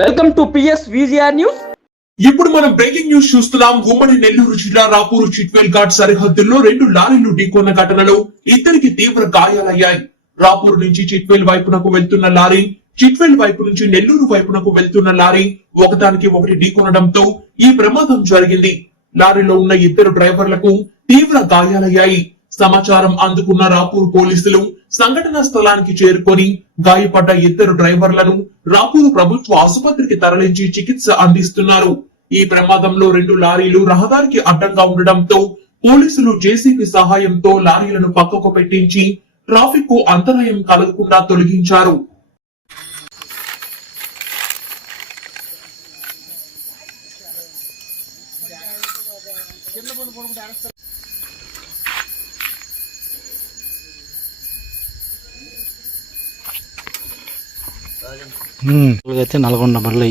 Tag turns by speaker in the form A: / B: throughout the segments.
A: Welcome to P S V G R news
B: ఇప్పుడు మనం breaking news చూస్తున్నాం. ఉమ్మడి నెల్లూరు జిల్లా రాపూరు చిట్వేల్ ఘాట్ సరిహద్దుల్లో రెండు లారీలు ఢీకొన్న ఘటనలో ఇద్దరికి తీవ్ర గాయాలయ్యాయి. రాపూర్ నుంచి చిట్వేల్ వైపునకు వెళ్తున్న లారీ చిట్వేల్ వైపు నుంచి నెల్లూరు వైపునకు వెళ్తున్న లారీ ఒకదానికి ఒకటి ఢీకొనడంతో ఈ ప్రమాదం జరిగింది. లారీలో ఉన్న ఇద్దరు డ్రైవర్లకు తీవ్ర గాయాలయ్యాయి. సమాచారం అందుకున్న రాపూర్ పోలీసులు సంఘటనా స్థలానికి చేరుకొని గాయపడ్డ ఇద్దరు డ్రైవర్లను రాపూర్ ప్రభుత్వ ఆసుపత్రికి తరలించి చికిత్స అందిస్తున్నారు. ఈ ప్రమాదంలో రెండు లారీలు రహదారికి అడ్డంగా ఉండడంతో పోలీసులు జేసీబీ సహాయంతో లారీలను పక్కకు పెట్టించి ట్రాఫిక్కు అంతరాయం కలగకుండా తొలగించారు.
C: అయితే నల్గొండ బర్లై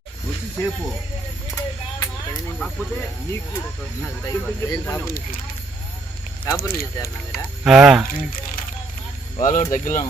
D: కాపుని చేశారు నా దగ్గర?
C: ఆ,
D: వాళ్ళు దగ్గరలో.